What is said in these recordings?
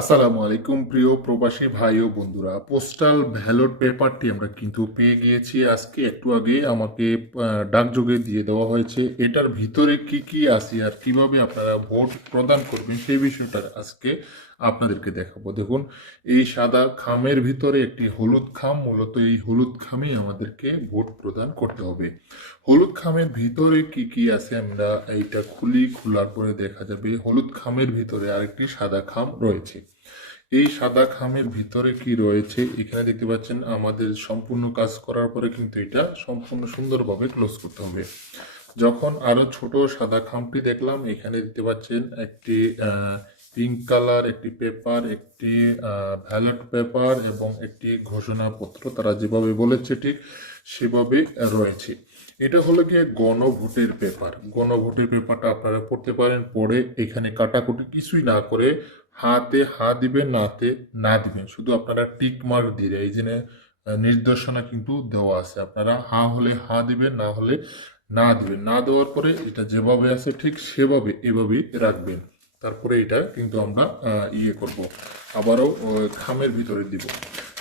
আসসালামু আলাইকুম, প্রিয় প্রবাসী ভাই ও বন্ধুরা। পোস্টাল ব্যালট পেপারটি আমরা কিন্তু পেয়ে গিয়েছি। আজকে একটু আগে আমাকে ডাকযোগে দিয়ে দেওয়া হয়েছে। এটার ভিতরে কি কি আছে আর কীভাবে আপনারা ভোট প্রদান করবেন সেই বিষয়টা আজকে আপনাদেরকে দেখাবো। দেখুন, এই সাদা খামের ভিতরে একটি হলুদ খাম, মূলত এই হলুদ খামেই আমাদেরকে ভোট প্রদান করতে হবে। হলুদ খামের ভিতরে কি কি আছে আমরা এইটা খুলি, খোলার পরে দেখা যাবে হলুদ খামের ভিতরে আরেকটি সাদা খাম রয়েছে। এই সাদা খামের ভিতরে কি রয়েছে? এখানে দেখতে পাচ্ছেন আমাদের সম্পূর্ণ কাজ করার পরে কিন্তু এটা সম্পূর্ণ সুন্দরভাবে ক্লোজ করতে হবে। যখন আরও ছোট সাদা খামটি দেখলাম, এখানে দেখতে পাচ্ছেন একটি পিঙ্ক কালার একটি পেপার একটি ভ্যালট পেপার এবং একটি ঘোষণাপত্র, তারা যেভাবে বলেছে ঠিক সেভাবে রয়েছে। এটা হলো গিয়ে গণভোটের পেপার গণভোটের পেপারটা আপনারা পড়তে পারেন, পড়ে এখানে কাটাকুটি কিছুই না করে হাতে হা দিবেন, নাতে না দিবেন। শুধু আপনারা টিক মার্ক দিয়ে এই জন্য নির্দেশনা কিন্তু দেওয়া আছে। আপনারা হা হলে হা দিবেন, না হলে না দিবেন। না দেওয়ার পরে এটা যেভাবে আছে ঠিক সেভাবে এভাবেই রাখবেন। তারপরে এটা কিন্তু আমরা ইয়ে করব। আবারও খামের ভিতরে দিব।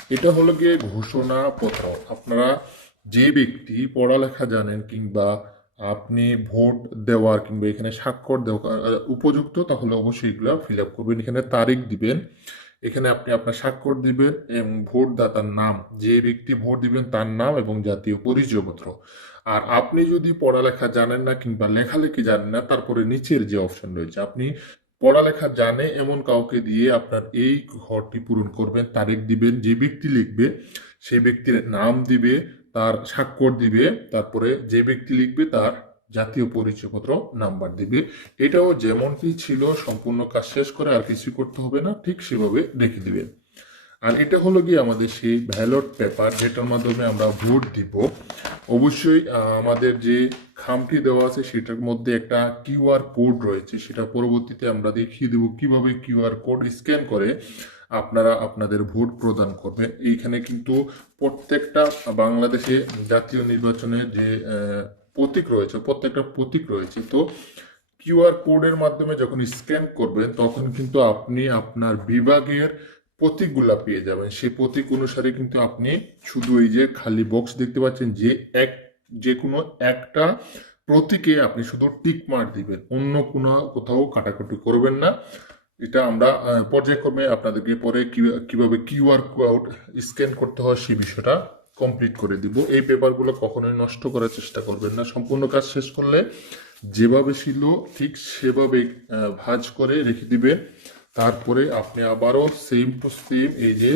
এটা হলো গিয়ে ঘোষণাপত্র। আপনারা যে ব্যক্তি পড়ালেখা জানেন কিংবা আপনি ভোট দেওয়ার কিংবা এখানে স্বাক্ষর দেওয়ার আহ, উপযুক্ত তাহলে অবশ্যই এগুলো ফিল আপ করবেন। এখানে তারিখ দিবেন। এখানে আপনি আপনার স্বাক্ষর দিবেন এবং ভোটদাতার নাম যে ব্যক্তি ভোট দিবেন তার নাম এবং জাতীয় পরিচয়পত্র। আর আপনি যদি পড়ালেখা জানেন না কিংবা লেখালেখি জানেন না তারপরে নিচের যে অপশন রয়েছে আপনি পড়ালেখা জানে এমন কাউকে দিয়ে আপনার এই ঘরটি পূরণ করবেন, তারিখ দিবেন, যে ব্যক্তি লিখবে সে ব্যক্তির নাম দিবে, তার স্বাক্ষর দিবে, তারপরে যে ব্যক্তি লিখবে তার জাতীয় পরিচয়পত্র, নাম্বার দিবে। এটাও যেমনটি ছিল, সম্পূর্ণ কাজ শেষ করে আর কিছু করতে হবে না, ঠিক সেভাবে রেখে দিবেন। আর এটা হলো গিয়ে আমাদের সেই ব্যালট পেপার যেটার মাধ্যমে আমরা ভোট দিব। অবশ্যই আমাদের যে খামটি দেওয়া আছে, সেটার মধ্যে একটা কিউআর কোড রয়েছে। সেটা পরবর্তীতে আমরা দেখিয়ে দেবো কীভাবে কিউআর কোড স্ক্যান করে আপনারা আপনাদের ভোট প্রদান করবেন। এইখানে কিন্তু প্রত্যেকটা বাংলাদেশে জাতীয় নির্বাচনের যে প্রতীক রয়েছে, প্রত্যেকটা প্রতীক রয়েছে। তো কিউআর কোডের মাধ্যমে যখন স্ক্যান করবেন, তখন কিন্তু আপনি আপনার বিভাগের প্রতীকগুলা পেয়ে যাবেন। সেই প্রতীক অনুসারে কিন্তু আপনি শুধু এই যে খালি বক্স দেখতে পাচ্ছেন যে এক, যে কোনো একটা প্রতীকে আপনি শুধু টিক মার্ক দিবেন। অন্য কোনো কোথাও কাটাকুটি করবেন না। এটা আমরা পর্যায়ক্রমে আপনাদেরকে পরে কীভাবে কিউআর কোড স্ক্যান করতে হয় সেই বিষয়টা কমপ্লিট করে দিব। এই পেপারগুলো কখনোই নষ্ট করার চেষ্টা করবেন না। সম্পূর্ণ কাজ শেষ করলে যেভাবে ছিল ঠিক সেভাবে ভাঁজ করে রেখে দিবেন। তারপরে আপনি আবারও সেম টু সেম এই যে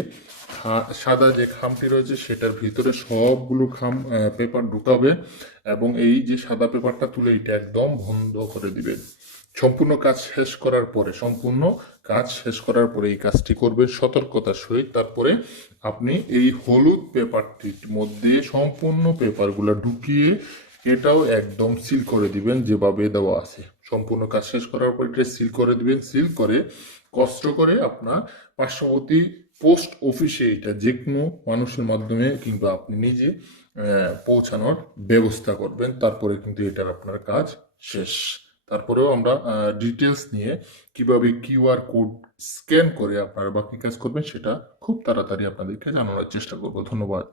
সাদা যে খামটি রয়েছে, সেটার ভিতরে সবগুলো খাম পেপার ঢুকাবে এবং এই যে সাদা পেপারটা তুলে এটা একদম বন্ধ করে দিবেন। সম্পূর্ণ কাজ শেষ করার পরে, সম্পূর্ণ কাজ শেষ করার পরে এই কাজটি করবে সতর্কতার সহিত। তারপরে আপনি এই হলুদ পেপারটির মধ্যে সম্পূর্ণ পেপারগুলো ঢুকিয়ে এটাও একদম সিল করে দিবেন, যেভাবে দেওয়া আছে। সম্পূর্ণ কাজ শেষ করার পর এটা সিল করে দিবেন। সিল করে কষ্ট করে আপনার পার্শ্ববর্তী পোস্ট অফিসে এটা যে কোনো মানুষের মাধ্যমে কিংবা আপনি নিজে পৌঁছানোর ব্যবস্থা করবেন। তারপরে কিন্তু এটার আপনার কাজ শেষ। তারপরেও আমরা ডিটেলস নিয়ে কীভাবে কিউআর কোড স্ক্যান করে আপনারা বাকি কাজ করবেন সেটা খুব তাড়াতাড়ি আপনাদেরকে জানানোর চেষ্টা করব। ধন্যবাদ।